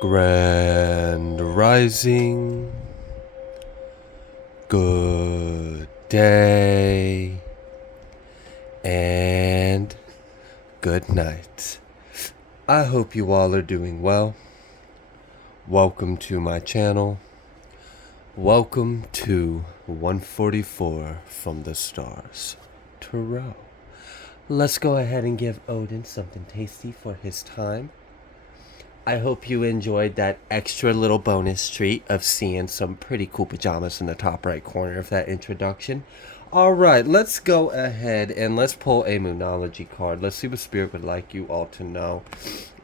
Grand Rising, good day, and good night. I hope you all are doing well. Welcome to my channel. Welcome to 144 from the stars. Tarot. Let's go ahead and give Odin something tasty for his time. I hope you enjoyed that extra little bonus treat of seeing some pretty cool pajamas in the top right corner of that introduction. Alright, let's go ahead and let's pull a Moonology card. Let's see what Spirit would like you all to know.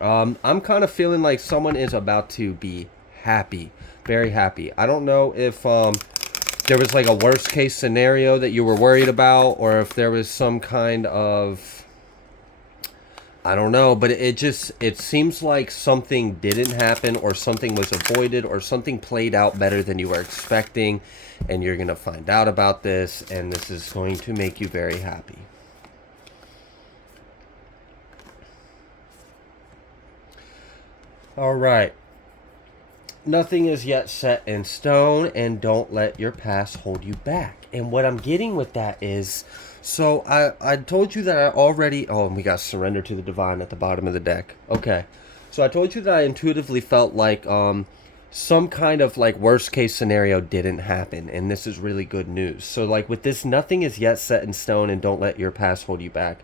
I'm kind of feeling like someone is about to be happy. Very happy. I don't know if there was like a worst case scenario that you were worried about, or if there was some kind of... I don't know, but it seems like something didn't happen, or something was avoided, or something played out better than you were expecting, and you're going to find out about this, and this is going to make you very happy. All right. Nothing is yet set in stone, and don't let your past hold you back. And what I'm getting with that is... So, I told you that I already... Oh, and we got Surrender to the Divine at the bottom of the deck. Okay. So, I told you that I intuitively felt like some kind of, like, worst-case scenario didn't happen. And this is really good news. So, like, with this, nothing is yet set in stone, and don't let your past hold you back.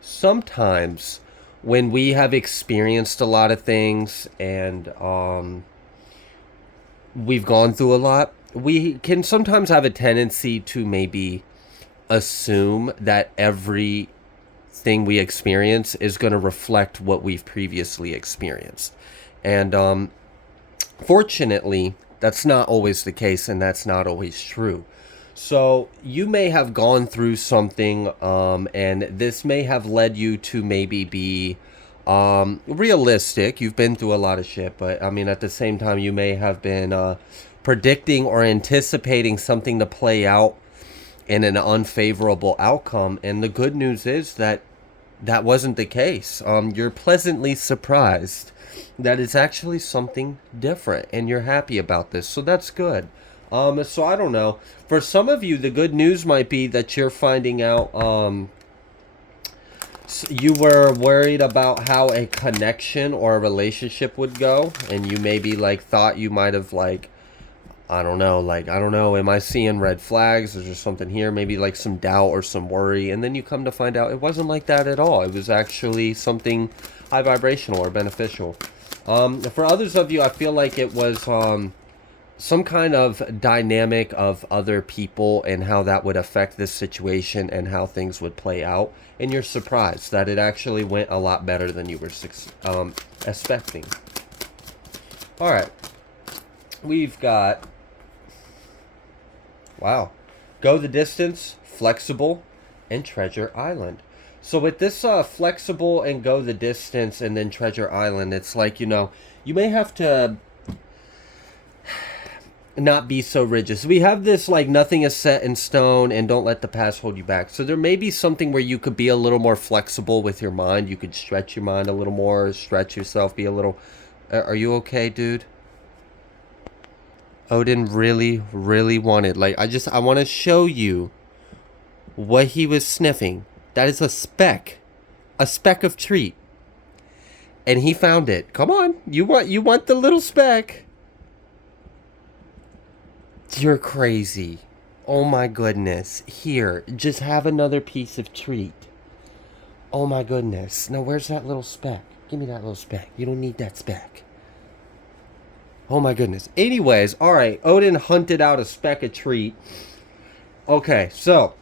Sometimes, when we have experienced a lot of things, and we've gone through a lot, we can sometimes have a tendency to maybe... assume that everything we experience is going to reflect what we've previously experienced. And fortunately, that's not always the case, and that's not always true. So you may have gone through something, and this may have led you to maybe be realistic. You've been through a lot of shit, but I mean, at the same time, you may have been predicting or anticipating something to play out in an unfavorable outcome, and the good news is that that wasn't the case. You're pleasantly surprised that it's actually something different, and you're happy about this, so that's good. So I don't know. For some of you, the good news might be that you're finding out you were worried about how a connection or a relationship would go, and you maybe like thought you might have like... I don't know, am I seeing red flags? Is there something here? Maybe like some doubt or some worry. And then you come to find out it wasn't like that at all. It was actually something high vibrational or beneficial. For others of you, I feel like it was some kind of dynamic of other people and how that would affect this situation and how things would play out. And you're surprised that it actually went a lot better than you were expecting. All right. We've got... Wow. Go the distance, flexible, and Treasure Island. So with this flexible and go the distance and then Treasure Island, it's like, you know, you may have to not be so rigid. So we have this like nothing is set in stone and don't let the past hold you back. So there may be something where you could be a little more flexible with your mind. You could stretch your mind a little more, stretch yourself, be a little... Are you okay, dude? Odin really wanted, like, I want to show you what he was sniffing. That is a speck of treat, and he found it. Come on, you want the little speck. You're crazy. Oh my goodness. Here, just have another piece of treat. Oh my goodness. Now where's that little speck? Give me that little speck. You don't need that speck. Oh my goodness. Anyways, alright, Odin hunted out a speck of treat. Okay, so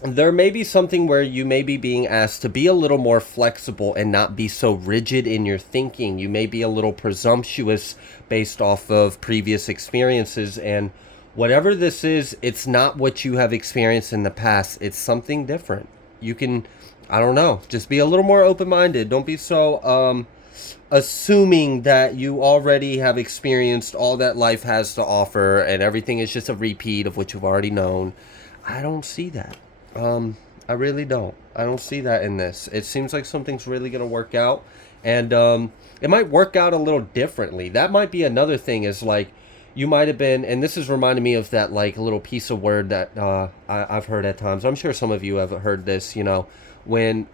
there may be something where you may be being asked to be a little more flexible and not be so rigid in your thinking. You may be a little presumptuous based off of previous experiences, and whatever this is, it's not what you have experienced in the past. It's something different. You can, I don't know, just be a little more open-minded. Don't be so assuming that you already have experienced all that life has to offer and everything is just a repeat of what you've already known. I don't see that. I really don't. I don't see that in this. It seems like something's really going to work out. And it might work out a little differently. That might be another thing is like, you might have been, and this is reminding me of that like little piece of word that I've heard at times. I'm sure some of you have heard this, you know, when,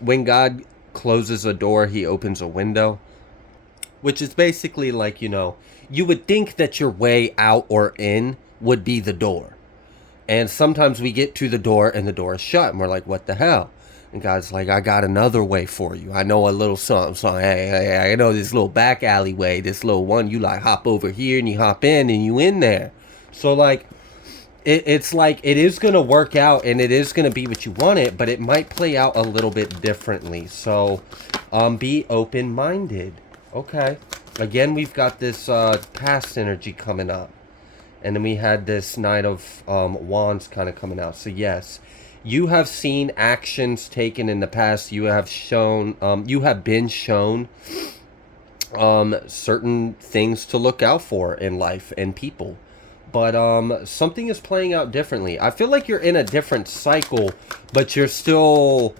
when God closes a door, he opens a window, which is basically like, you know, you would think that your way out or in would be the door. And sometimes we get to the door and the door is shut and we're like, what the hell? And God's like, I got another way for you. I know a little something. So, hey, I know this little back alleyway, this little one. You like hop over here and you hop in and you in there. So like, it's like it is going to work out and it is going to be what you want it, but it might play out a little bit differently. So be open-minded. Okay. Again, we've got this past energy coming up. And then we had this Knight of Wands kind of coming out. So yes, you have seen actions taken in the past. You have shown, you have been shown certain things to look out for in life and people. But something is playing out differently. I feel like you're in a different cycle, but you're still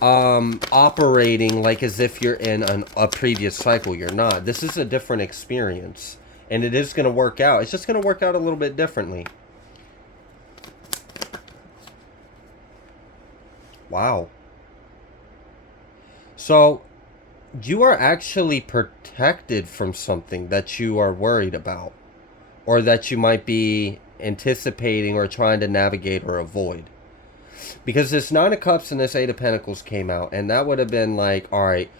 operating like as if you're in a previous cycle. You're not. This is a different experience. And it is going to work out. It's just going to work out a little bit differently. Wow. So, you are actually protected from something that you are worried about. Or that you might be anticipating or trying to navigate or avoid. Because this Nine of Cups and this Eight of Pentacles came out. And that would have been like, alright,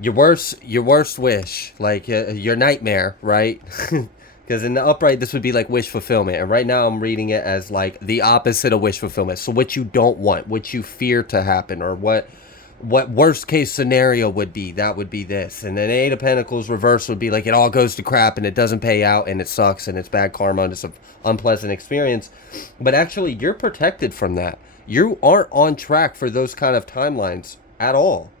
your worst wish, like your nightmare, right? Because in the upright, this would be like wish fulfillment. And right now I'm reading it as like the opposite of wish fulfillment. So what you don't want, what you fear to happen, or what worst case scenario would be, that would be this. And then Eight of Pentacles reverse would be like it all goes to crap and it doesn't pay out and it sucks and it's bad karma and it's an unpleasant experience. But actually, you're protected from that. You aren't on track for those kind of timelines at all.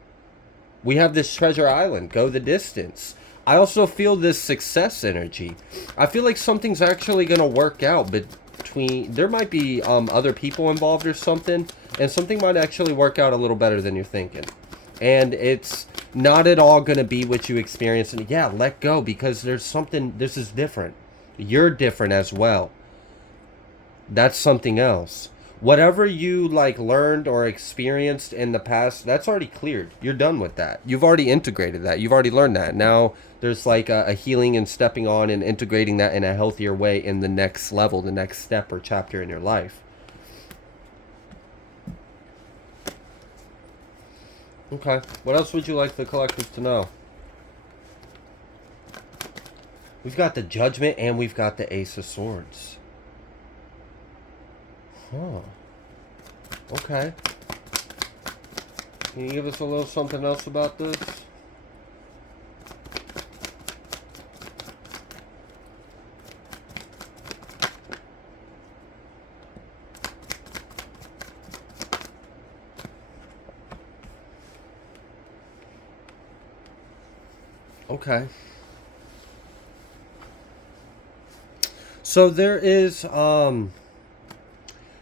We have this treasure island, go the distance. I also feel this success energy. I feel like something's actually going to work out between, there might be other people involved or something, and something might actually work out a little better than you're thinking. And it's not at all going to be what you experience. And yeah, let go, because there's something, this is different. You're different as well. That's something else. Whatever you like learned or experienced in the past, that's already cleared. You're done with that. You've already integrated that. You've already learned that. Now there's like a healing and stepping on and integrating that in a healthier way in the next level, the next step or chapter in your life. Okay. What else would you like the collectors to know? We've got the Judgment and we've got the Ace of Swords. Huh. Okay. Can you give us a little something else about this? Okay. So there is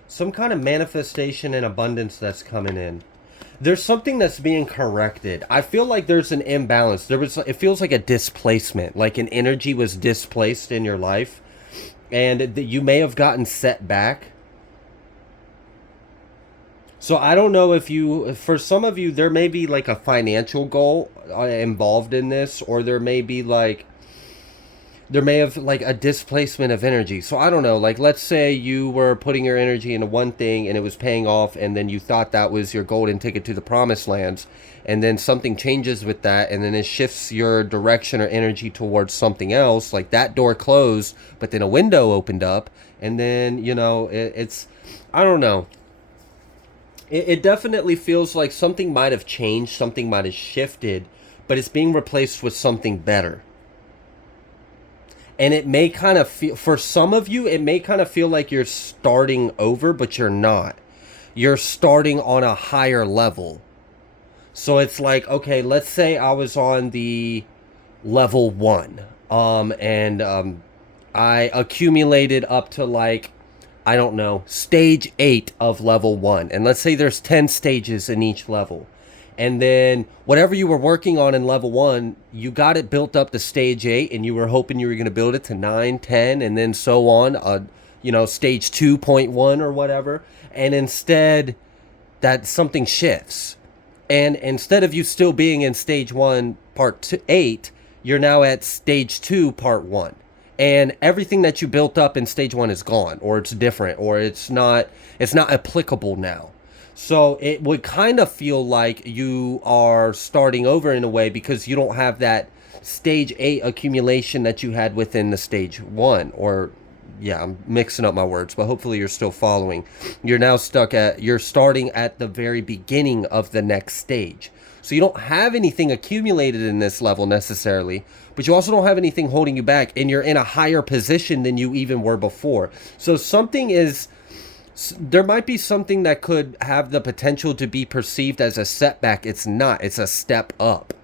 some kind of manifestation and abundance that's coming in. There's something that's being corrected. I feel like there's an imbalance. It feels like a displacement, like an energy was displaced in your life, and you may have gotten set back. So I don't know if for some of you, there may be like a financial goal involved in this, or there may be like, there may have like a displacement of energy. So I don't know, like let's say you were putting your energy into one thing and it was paying off, and then you thought that was your golden ticket to the promised lands, and then something changes with that, and then it shifts your direction or energy towards something else, like that door closed, but then a window opened up, and then, you know, it's, I don't know. It definitely feels like something might have changed, something might have shifted, but it's being replaced with something better. And it may kind of feel, for some of you, it may kind of feel like you're starting over, but you're not. You're starting on a higher level. So it's like, okay, let's say I was on the level 1. I accumulated up to like I don't know, stage 8 of level 1. And let's say there's 10 stages in each level. And then whatever you were working on in level 1, you got it built up to stage 8, and you were hoping you were going to build it to 9, 10, and then so on, stage 2.1 or whatever. And instead, that something shifts. And instead of you still being in stage 1, part 8, you're now at stage 2, part 1. And everything that you built up in stage 1 is gone, or it's different, or it's not applicable now. So it would kind of feel like you are starting over in a way, because you don't have that stage 8 accumulation that you had within the stage 1. Or yeah, I'm mixing up my words, but hopefully you're still following. You're starting at the very beginning of the next stage. So you don't have anything accumulated in this level necessarily, but you also don't have anything holding you back, and you're in a higher position than you even were before. So there might be something that could have the potential to be perceived as a setback. It's not. It's a step up.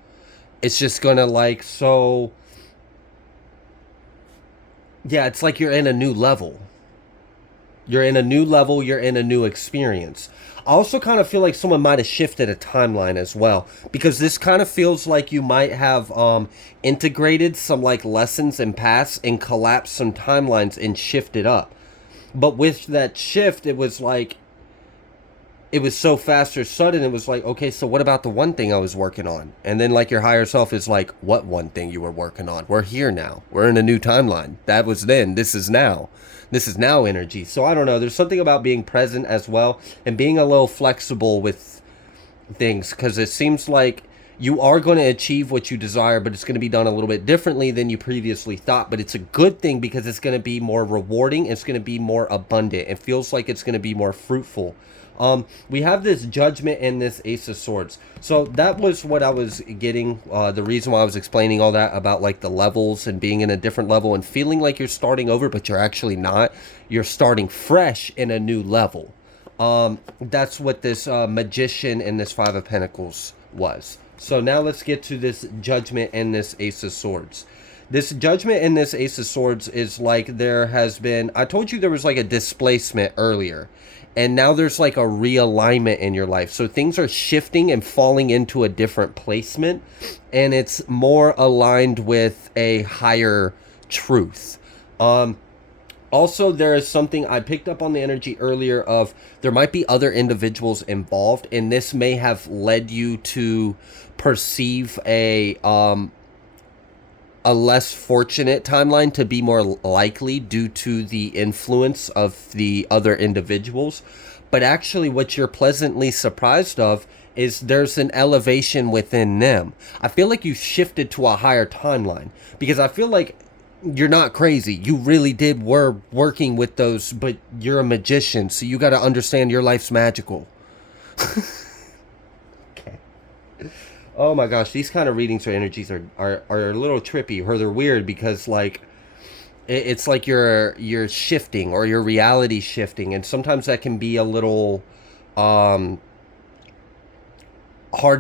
It's just gonna yeah, it's like you're in a new level. You're in a new level, you're in a new experience. I also kind of feel like someone might have shifted a timeline as well, because this kind of feels like you might have integrated some like lessons and paths and collapsed some timelines and shifted up. But with that shift, it was so fast or sudden. It was like, okay, so what about the one thing I was working on? And then like your higher self is like, what one thing you were working on? We're here now. We're in a new timeline. That was then. This is now. This is now energy. So I don't know. There's something about being present as well, and being a little flexible with things, because it seems like you are going to achieve what you desire, but it's going to be done a little bit differently than you previously thought. But it's a good thing, because it's going to be more rewarding. It's going to be more abundant. It feels like it's going to be more fruitful. We have this Judgment and this Ace of Swords. So that was what I was getting. The reason why I was explaining all that about like the levels and being in a different level and feeling like you're starting over, but you're actually not. You're starting fresh in a new level. That's what this Magician and this Five of Pentacles was. So now let's get to this Judgment and this Ace of Swords. This Judgment and this Ace of Swords is like there has been... I told you there was like a displacement earlier. And now there's like a realignment in your life. So things are shifting and falling into a different placement. And it's more aligned with a higher truth. Also, there is something I picked up on the energy earlier of there might be other individuals involved. And this may have led you to perceive a less fortunate timeline to be more likely due to the influence of the other individuals. But actually what you're pleasantly surprised of is there's an elevation within them. I feel like you shifted to a higher timeline, because I feel like you're not crazy. You really were working with those, but you're a magician, so you got to understand your life's magical. Okay. Oh my gosh, these kind of readings or energies are a little trippy, or they're weird, because like it's like you're shifting, or your reality shifting, and sometimes that can be a little hard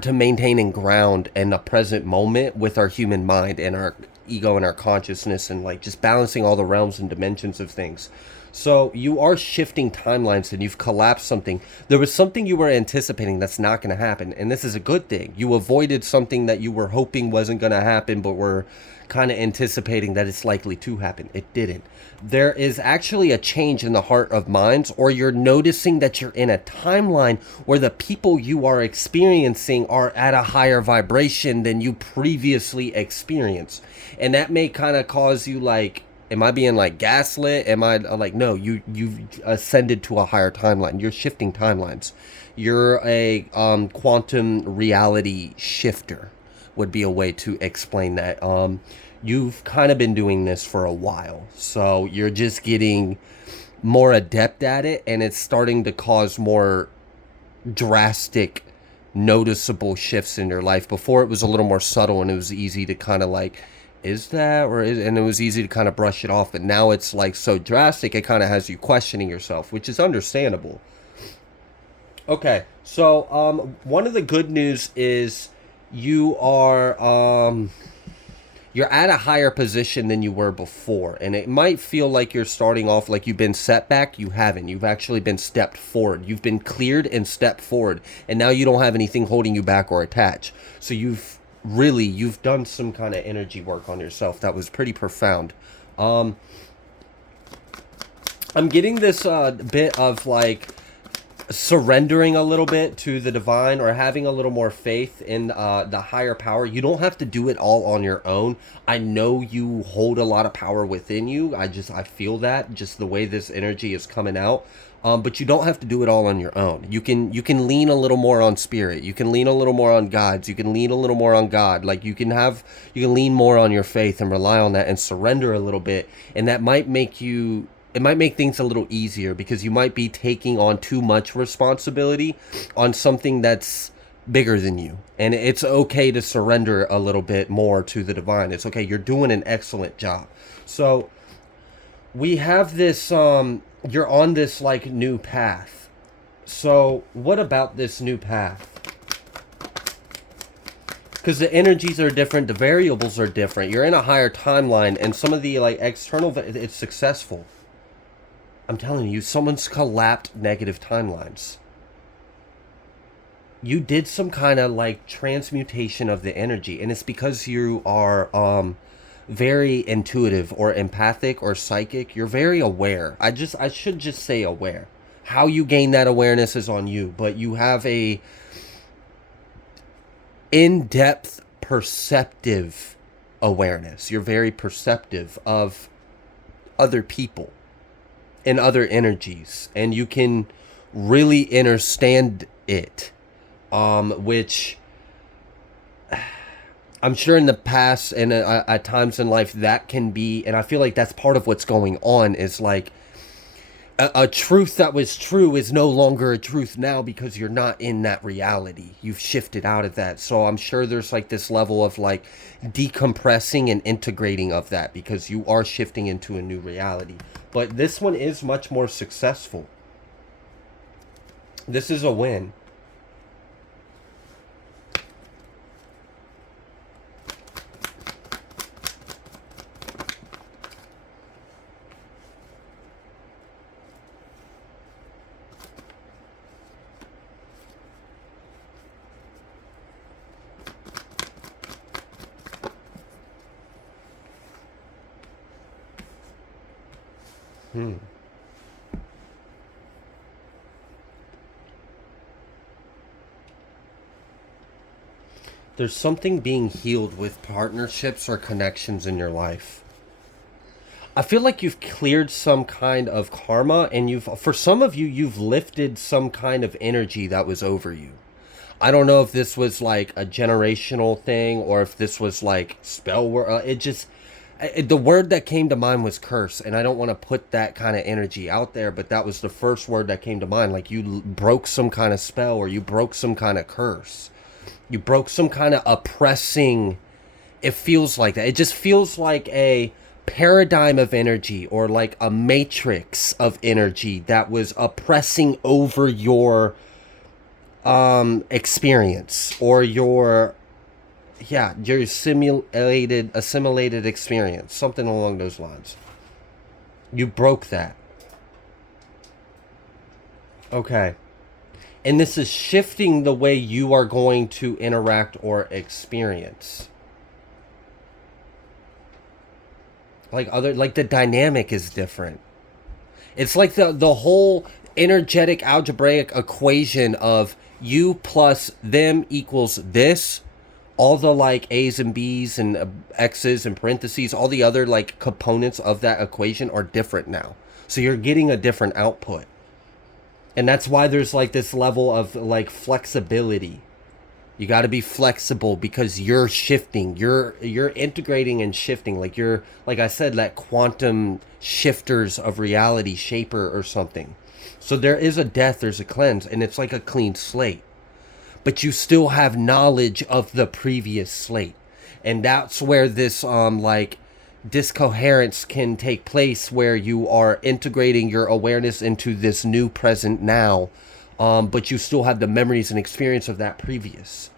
to maintain and ground in the present moment with our human mind and our ego and our consciousness, and like just balancing all the realms and dimensions of things. So you are shifting timelines, and you've collapsed something. There was something you were anticipating that's not going to happen, and this is a good thing. You avoided something that you were hoping wasn't going to happen, but were kind of anticipating that it's likely to happen. It didn't. There is actually a change in the heart of minds, or you're noticing that you're in a timeline where the people you are experiencing are at a higher vibration than you previously experienced. And that may kind of cause you like, am I being like gaslit? Am I like, no, you've ascended to a higher timeline. You're shifting timelines. You're a quantum reality shifter would be a way to explain that. You've kind of been doing this for a while, so you're just getting more adept at it, and it's starting to cause more drastic, noticeable shifts in your life. Before it was a little more subtle, and it was easy to kind of like, is that, and it was easy to kind of brush it off. But now it's like so drastic, it kind of has you questioning yourself, which is understandable. Okay, so one of the good news is you are you're at a higher position than you were before. And it might feel like you're starting off like you've been set back. You haven't. You've actually been stepped forward. You've been cleared and stepped forward. And now you don't have anything holding you back or attached. So you've done some kind of energy work on yourself that was pretty profound. I'm getting this bit of like surrendering a little bit to the divine, or having a little more faith in the higher power. You don't have to do it all on your own. I know you hold a lot of power within you. I feel that just the way this energy is coming out. But you don't have to do it all on your own. You can lean a little more on spirit. You can lean a little more on gods. You can lean a little more on God. Like you can lean more on your faith and rely on that and surrender a little bit. And that might make things a little easier, because you might be taking on too much responsibility on something that's bigger than you. And it's okay to surrender a little bit more to the divine. It's okay. You're doing an excellent job. So we have this, you're on this like new path. So what about this new path? Because the energies are different, the variables are different. You're in a higher timeline, and some of the like external, it's successful. I'm telling you, someone's collapsed negative timelines. You did some kind of like transmutation of the energy, and it's because you are very intuitive or empathic or psychic. You're very aware. I should just say aware. How you gain that awareness is on you, but you have a in-depth perceptive awareness. You're very perceptive of other people and other energies, and you can really understand it, which I'm sure in the past and at times in life that can be, and I feel like that's part of what's going on, is like a truth that was true is no longer a truth now, because you're not in that reality. You've shifted out of that. So I'm sure there's like this level of like decompressing and integrating of that, because you are shifting into a new reality. But this one is much more successful. This is a win. There's something being healed with partnerships or connections in your life. I feel like you've cleared some kind of karma, and for some of you, you've lifted some kind of energy that was over you. I don't know if this was like a generational thing, or if this was like spell word. The word that came to mind was curse, and I don't want to put that kind of energy out there, but that was the first word that came to mind. Like you broke some kind of spell, or you broke some kind of curse. You broke some kind of oppressing. It feels like that. It just feels like a paradigm of energy, or like a matrix of energy that was oppressing over your experience, or your assimilated experience, something along those lines. You broke that. Okay. And this is shifting the way you are going to interact or experience. Like the dynamic is different. It's like the whole energetic algebraic equation of you plus them equals this. All the like A's and B's and X's and parentheses, all the other like components of that equation are different now. So you're getting a different output. And that's why there's like this level of like flexibility. You got to be flexible, because you're shifting. You're integrating and shifting. Like you're, like I said, that quantum shifters of reality shaper or something. So there is a death, there's a cleanse, and it's like a clean slate. But you still have knowledge of the previous slate. And that's where this like discoherence can take place, where you are integrating your awareness into this new present now, but you still have the memories and experience of that previous.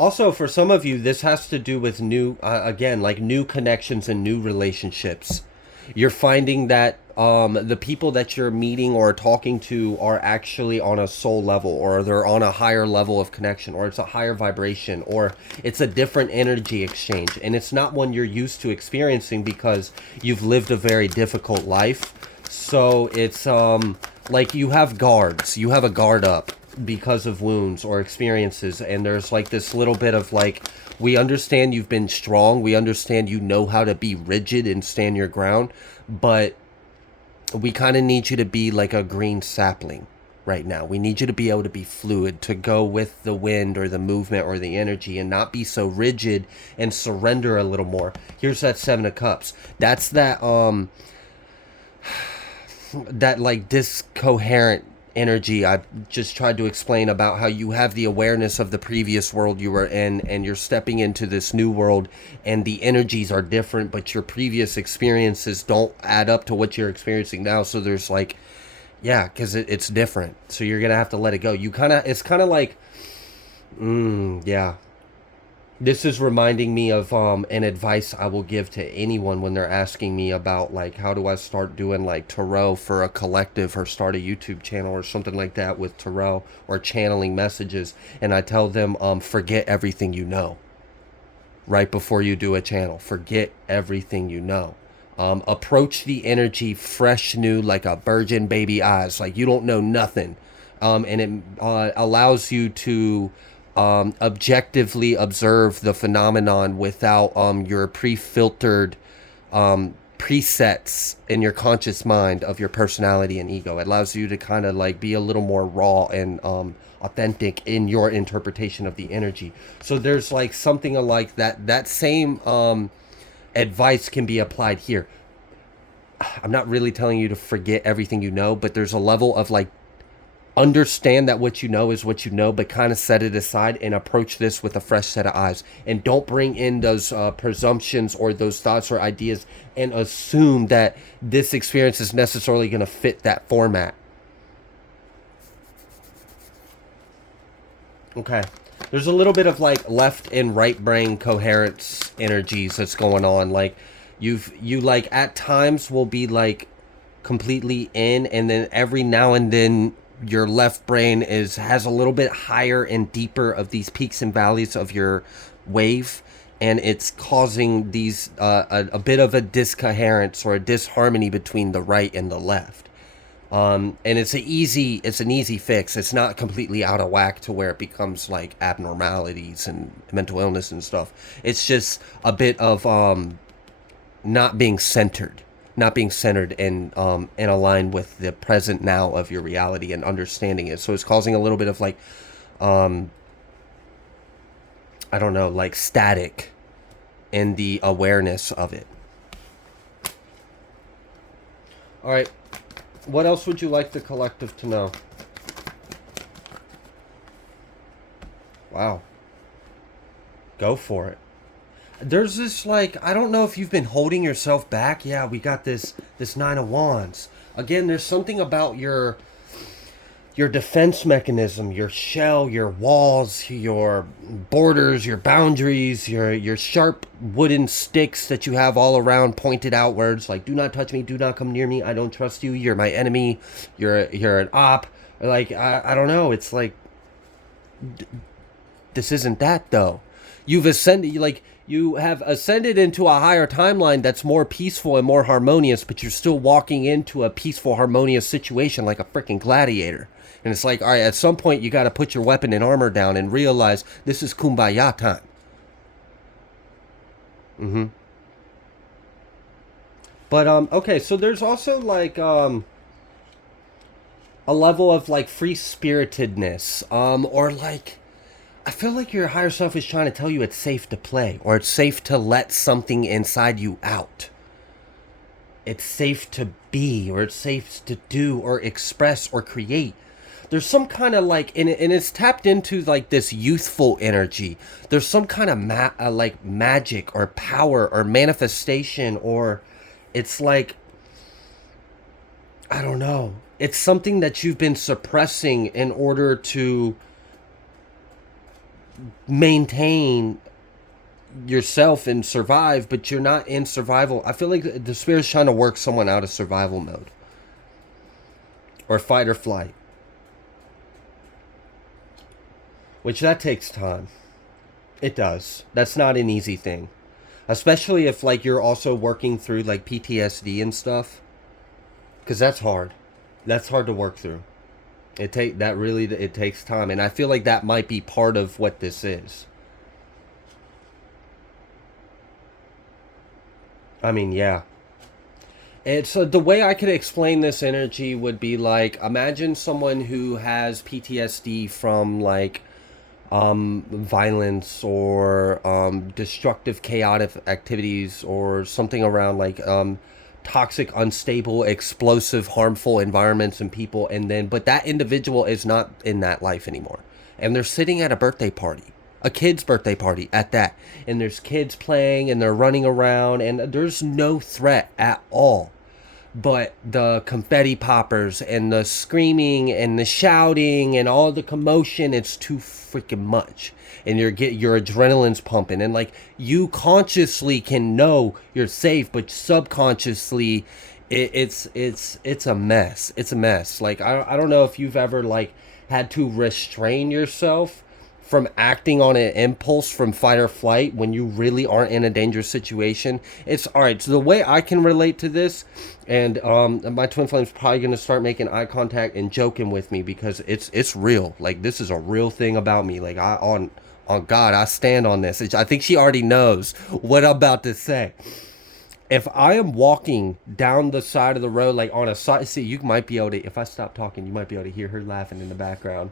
Also, for some of you, this has to do with new, again, like new connections and new relationships. You're finding that the people that you're meeting or talking to are actually on a soul level, or they're on a higher level of connection, or it's a higher vibration, or it's a different energy exchange. And it's not one you're used to experiencing because you've lived a very difficult life. So it's like you have guards, you have a guard up because of wounds or experiences, and there's like this little bit of like, we understand you've been strong, we understand you know how to be rigid and stand your ground, but we kind of need you to be like a green sapling right now. We need you to be able to be fluid, to go with the wind or the movement or the energy, and not be so rigid, and surrender a little more. Here's that Seven of Cups. That's that that like discoherent energy I just tried to explain about how you have the awareness of the previous world you were in, and you're stepping into this new world, and the energies are different, but your previous experiences don't add up to what you're experiencing now. So there's like, yeah, because it's different. So you're gonna have to let it go. You kind of, it's kind of like, yeah. This is reminding me of an advice I will give to anyone when they're asking me about like, how do I start doing like tarot for a collective, or start a YouTube channel or something like that with tarot, or channeling messages. And I tell them, forget everything you know right before you do a channel. Forget everything you know. Approach the energy fresh, new, like a virgin baby eyes, like you don't know nothing. And it allows you to objectively observe the phenomenon without your pre-filtered presets in your conscious mind of your personality and ego. It allows you to kind of like be a little more raw and authentic in your interpretation of the energy. So there's like something like that. That same advice can be applied here. I'm not really telling you to forget everything you know, but there's a level of like, understand that what you know is what you know, but kind of set it aside and approach this with a fresh set of eyes. And don't bring in those presumptions or those thoughts or ideas and assume that this experience is necessarily going to fit that format. Okay. There's a little bit of like left and right brain coherence energies that's going on. Like you like at times will be like completely in, and then every now and then your left brain has a little bit higher and deeper of these peaks and valleys of your wave, and it's causing these a bit of a discoherence or a disharmony between the right and the left. And it's an easy fix. It's not completely out of whack to where it becomes like abnormalities and mental illness and stuff. It's just a bit of not being centered and aligned with the present now of your reality and understanding it. So it's causing a little bit of like, I don't know, like static in the awareness of it. All right. What else would you like the collective to know? Wow. Go for it. There's this like, I don't know if you've been holding yourself back. Yeah, we got this Nine of Wands. Again, there's something about your defense mechanism, your shell, your walls, your borders, your boundaries, your sharp wooden sticks that you have all around pointed outwards, like do not touch me, do not come near me, I don't trust you, you're my enemy, you're an op. Like I don't know, it's like this isn't that though. You've ascended, like you have ascended into a higher timeline that's more peaceful and more harmonious, but you're still walking into a peaceful, harmonious situation like a freaking gladiator. And it's like, all right, at some point you got to put your weapon and armor down and realize this is kumbaya time. But okay, so there's also like a level of like free spiritedness, or like, I feel like your higher self is trying to tell you it's safe to play, or it's safe to let something inside you out. It's safe to be, or it's safe to do, or express, or create. There's some kind of like, and it's tapped into like this youthful energy. There's some kind of like magic or power or manifestation, or it's like, I don't know. It's something that you've been suppressing in order to maintain yourself and survive, but you're not in survival. I feel like the spirit's trying to work someone out of survival mode or fight or flight, which that takes time. It does. That's not an easy thing, especially if like you're also working through like PTSD and stuff, because that's hard. That's hard to work through. It takes time, and I feel like that might be part of what this is. I mean, yeah. It's the way I could explain this energy would be like, imagine someone who has PTSD from like violence or destructive, chaotic activities or something around like toxic, unstable, explosive, harmful environments and people, and then but that individual is not in that life anymore, and they're sitting at a birthday party, a kid's birthday party at that, and there's kids playing and they're running around and there's no threat at all, but the confetti poppers and the screaming and the shouting and all the commotion, it's too freaking much, and your adrenaline's pumping, and like you consciously can know you're safe, but subconsciously it's a mess. It's a mess. Like I don't know if you've ever like had to restrain yourself from acting on an impulse from fight or flight when you really aren't in a dangerous situation. It's all right. So the way I can relate to this, and my twin flame's probably gonna start making eye contact and joking with me because it's real. Like this is a real thing about me. Like on God, I stand on this. I think she already knows what I'm about to say. If I am walking down the side of the road, like on a side, see, you might be able to, if I stop talking, you might be able to hear her laughing in the background.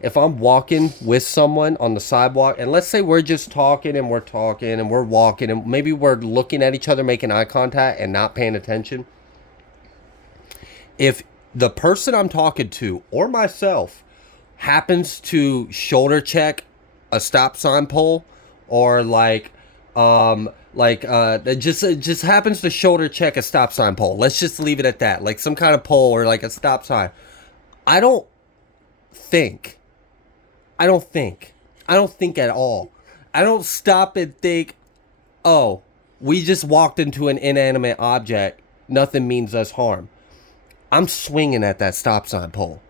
If I'm walking with someone on the sidewalk, and let's say we're just talking and we're walking and maybe we're looking at each other, making eye contact and not paying attention. If the person I'm talking to or myself happens to shoulder check a stop sign pole, or it just happens to shoulder check a stop sign pole. Let's just leave it at that. Like some kind of pole or like a stop sign. I don't think I don't think. I don't think at all. I don't stop and think, oh, we just walked into an inanimate object. Nothing means us harm. I'm swinging at that stop sign pole.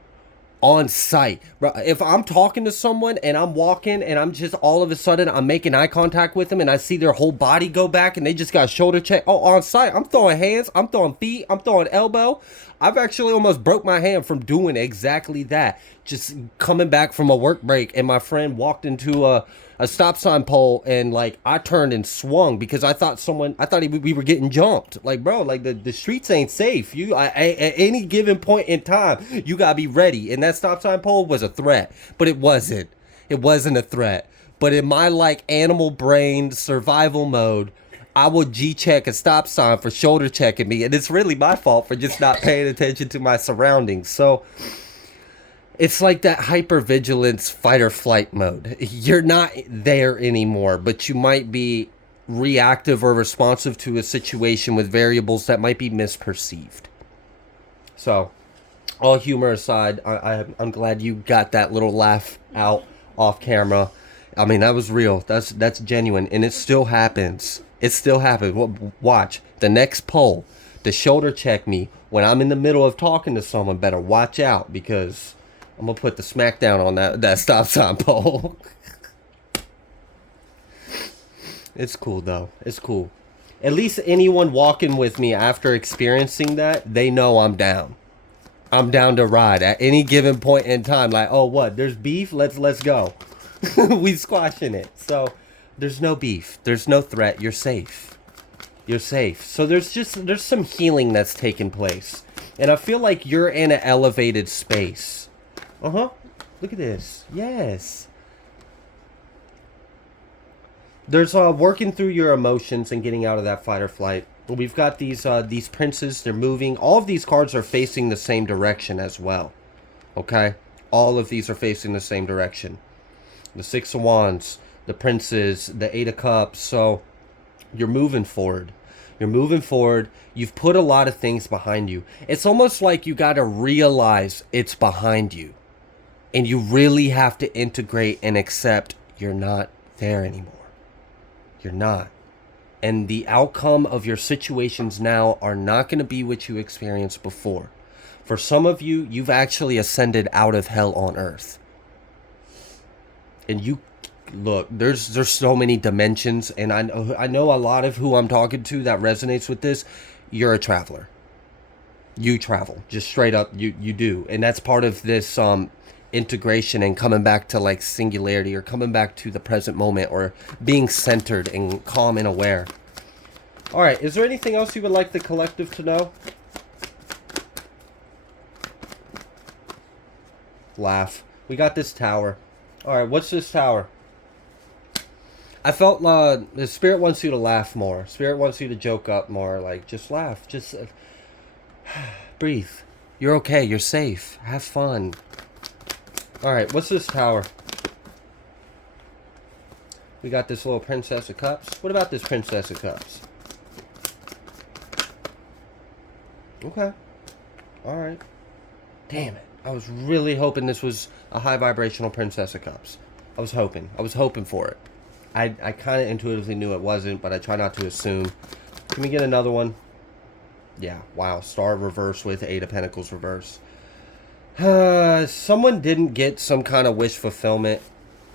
On sight. If I'm talking to someone and I'm walking and I'm just all of a sudden I'm making eye contact with them and I see their whole body go back and they just got shoulder check. Oh, on sight. I'm throwing hands. I'm throwing feet. I'm throwing elbow. I've actually almost broke my hand from doing exactly that. Just coming back from a work break and my friend walked into a stop sign pole and like I turned and swung because I thought we were getting jumped. Like, bro, like the streets ain't safe. At any given point in time, you gotta be ready. And that stop sign pole was a threat, but it wasn't. It wasn't a threat. But in my like animal brain survival mode, I would G-check a stop sign for shoulder checking me, and it's really my fault for just not paying attention to my surroundings. So it's like that hyper-vigilance fight or flight mode. You're not there anymore, but you might be reactive or responsive to a situation with variables that might be misperceived. So, all humor aside, I'm glad you got that little laugh out off camera. I mean, that was real. That's genuine, and it still happens. It still happens. Watch the next poll to shoulder check me when I'm in the middle of talking to someone. Better watch out because I'm gonna put the smack down on that stop sign pole. It's cool though. It's cool. At least anyone walking with me after experiencing that, they know I'm down. I'm down to ride at any given point in time. Like, oh, what? There's beef? Let's go. We squashing it. So there's no beef. There's no threat. You're safe. You're safe. So there's some healing that's taking place. And I feel like you're in an elevated space. Uh-huh. Look at this. Yes. There's working through your emotions and getting out of that fight or flight. We've got these princes. They're moving. All of these cards are facing the same direction as well. Okay? All of these are facing the same direction. The Six of Wands, the princes, the Eight of Cups. So you're moving forward. You're moving forward. You've put a lot of things behind you. It's almost like you got to realize it's behind you. And you really have to integrate and accept you're not there anymore. You're not. And the outcome of your situations now are not going to be what you experienced before. For some of you, you've actually ascended out of hell on earth. And you look, there's so many dimensions, and I know a lot of who I'm talking to that resonates with this. You're a traveler. You travel, just straight up. You do, and that's part of this integration and coming back to like singularity, or coming back to the present moment, or being centered and calm and aware. All right, is there anything else you would like the collective to know? Laugh. We got this tower. All right, what's this tower? I felt the spirit wants you to laugh more. Spirit wants you to joke up more. Like, just laugh. Just breathe. You're okay. You're safe. Have fun. All right, what's this tower? We got this little Princess of Cups. What about this Princess of Cups? Okay. All right. Damn it. I was really hoping this was a high vibrational Princess of Cups. I was hoping for it. I kind of intuitively knew it wasn't, but I try not to assume. Can we get another one? Yeah, wow. Star reverse with Eight of Pentacles reverse. Someone didn't get some kind of wish fulfillment.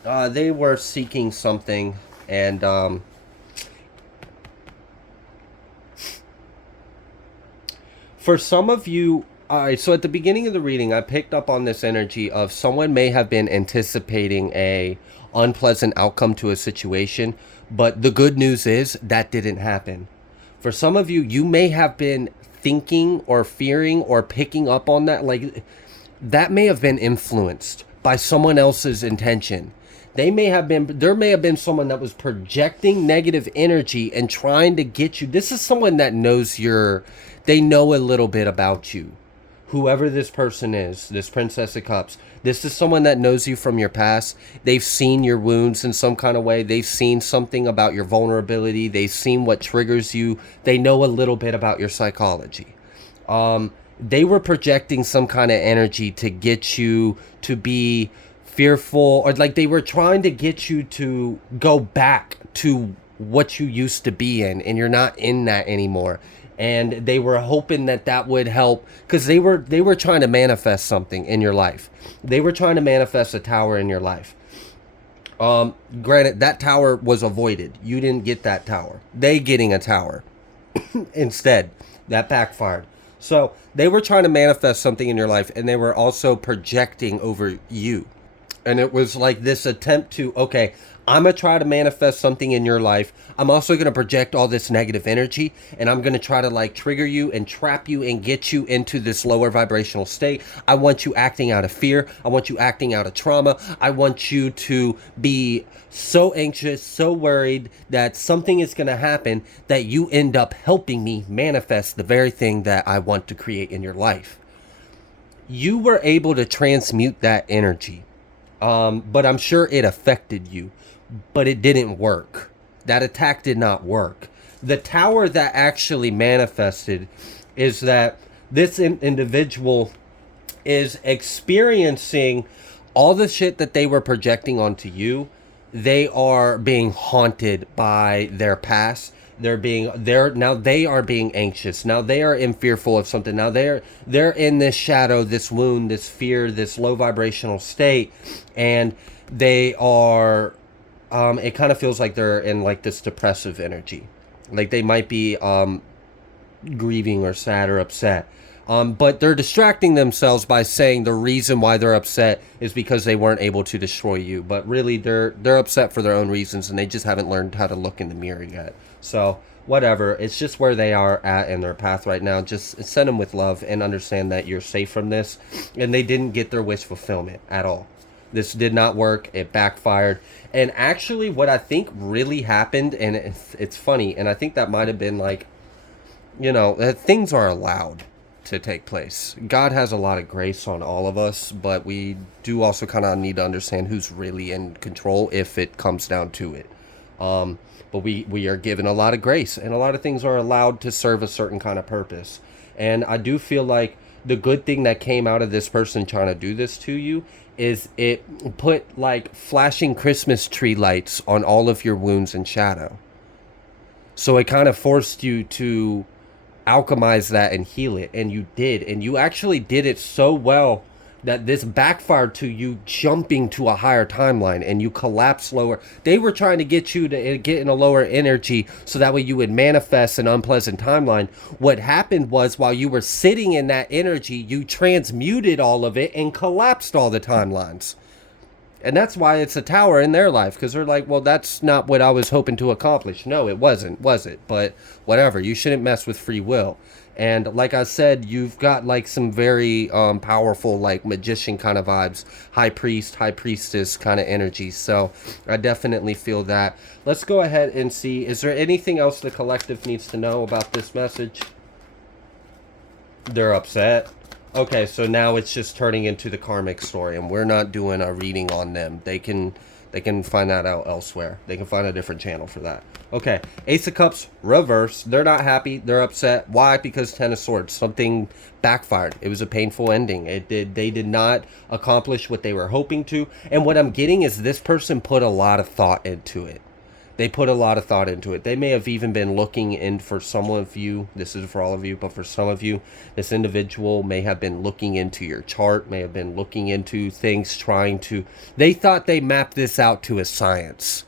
They were seeking something, and for some of you, alright, so at the beginning of the reading, I picked up on this energy of someone may have been anticipating a unpleasant outcome to a situation, but the good news is that didn't happen. For some of you, you may have been thinking or fearing or picking up on that, like that may have been influenced by someone else's intention. There may have been someone that was projecting negative energy and trying to get you. This is someone that knows they know a little bit about you. Whoever this person is, this Princess of Cups, this is someone that knows you from your past. They've seen your wounds in some kind of way. They've seen something about your vulnerability. They've seen what triggers you. They know a little bit about your psychology. They were projecting some kind of energy to get you to be fearful, or like they were trying to get you to go back to what you used to be in, and you're not in that anymore. And they were hoping that would help, because they were trying to manifest something in your life. They were trying to manifest a tower in your life. Granted, that tower was avoided. You didn't get that tower. They getting a tower instead. That backfired. So they were trying to manifest something in your life, and they were also projecting over you. And it was like this attempt to, okay, I'm going to try to manifest something in your life. I'm also going to project all this negative energy, and I'm going to try to like trigger you and trap you and get you into this lower vibrational state. I want you acting out of fear. I want you acting out of trauma. I want you to be so anxious, so worried that something is going to happen that you end up helping me manifest the very thing that I want to create in your life. You were able to transmute that energy. But I'm sure it affected you, but it didn't work. That attack did not work. The tower that actually manifested is that this individual is experiencing all the shit that they were projecting onto you. They are being haunted by their past. Now they are being anxious. Now they are in fearful of something. Now they're in this shadow, this wound, this fear, this low vibrational state, and they are it kind of feels like they're in like this depressive energy. Like they might be grieving or sad or upset. But they're distracting themselves by saying the reason why they're upset is because they weren't able to destroy you. But really, they're upset for their own reasons, and they just haven't learned how to look in the mirror yet. So, whatever. It's just where they are at in their path right now. Just send them with love and understand that you're safe from this. And they didn't get their wish fulfillment at all. This did not work. It backfired. And actually, what I think really happened, and it's funny, and I think that might have been like, things are allowed to take place. God has a lot of grace on all of us, but we do also kind of need to understand who's really in control if it comes down to it. But we are given a lot of grace, and a lot of things are allowed to serve a certain kind of purpose. And I do feel like the good thing that came out of this person trying to do this to you is it put like flashing Christmas tree lights on all of your wounds and shadow. So it kind of forced you to alchemize that and heal it, and you did, and you actually did it so well that this backfired to you jumping to a higher timeline, and you collapsed lower. They were trying to get you to get in a lower energy so that way you would manifest an unpleasant timeline. What happened was, while you were sitting in that energy, you transmuted all of it and collapsed all the timelines. And that's why it's a tower in their life, because they're like, well, that's not what I was hoping to accomplish. No, it wasn't, was it? But whatever, you shouldn't mess with free will. And like I said, you've got like some very powerful, like magician kind of vibes, high priest, high priestess kind of energy. So I definitely feel that. Let's go ahead and see, is there anything else the collective needs to know about this message? They're upset. Okay, so now it's just turning into the karmic story, and we're not doing a reading on them. They can find that out elsewhere. They can find a different channel for that. Okay, Ace of Cups, reverse. They're not happy. They're upset. Why? Because Ten of Swords. Something backfired. It was a painful ending. They did not accomplish what they were hoping to. And what I'm getting is this person put a lot of thought into it. They put a lot of thought into it. They may have even been looking in, for some of you, this is for all of you, but for some of you, this individual may have been looking into your chart, may have been looking into things, trying to, they thought they mapped this out to a science.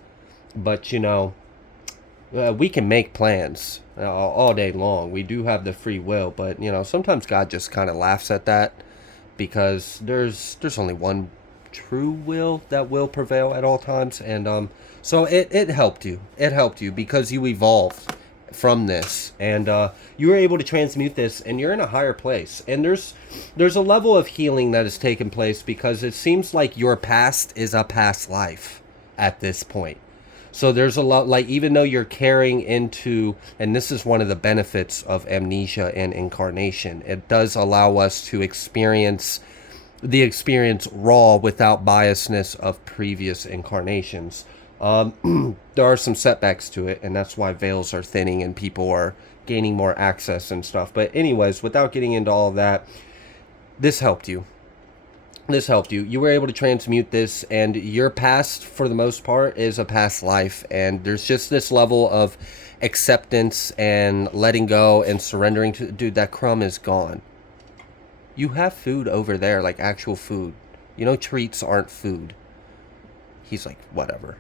But, you know, we can make plans all day long. We do have the free will, but, you know, sometimes God just kind of laughs at that, because there's only one true will that will prevail at all times. And so it helped you. It helped you because you evolved from this, and you were able to transmute this, and you're in a higher place. And there's a level of healing that has taken place, because it seems like your past is a past life at this point. So there's a lot, like, even though you're carrying into, and this is one of the benefits of amnesia and incarnation, it does allow us to experience the experience raw without biasness of previous incarnations. There are some setbacks to it, and that's why veils are thinning and people are gaining more access and stuff. But anyways, without getting into all of that, this helped you. This helped you. You were able to transmute this, and your past, for the most part, is a past life. And there's just this level of acceptance and letting go and surrendering to, dude, that crumb is gone. You have food over there, like actual food. You know, treats aren't food. He's like, whatever.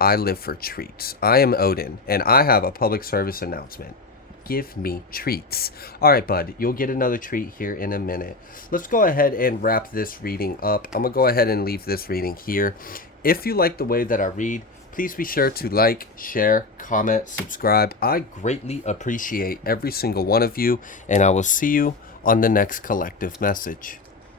I live for treats. I am Odin, and I have a public service announcement. Give me treats. All right, bud, you'll get another treat here in a minute. Let's go ahead and wrap this reading up. I'm going to go ahead and leave this reading here. If you like the way that I read, please be sure to like, share, comment, subscribe. I greatly appreciate every single one of you, and I will see you on the next collective message.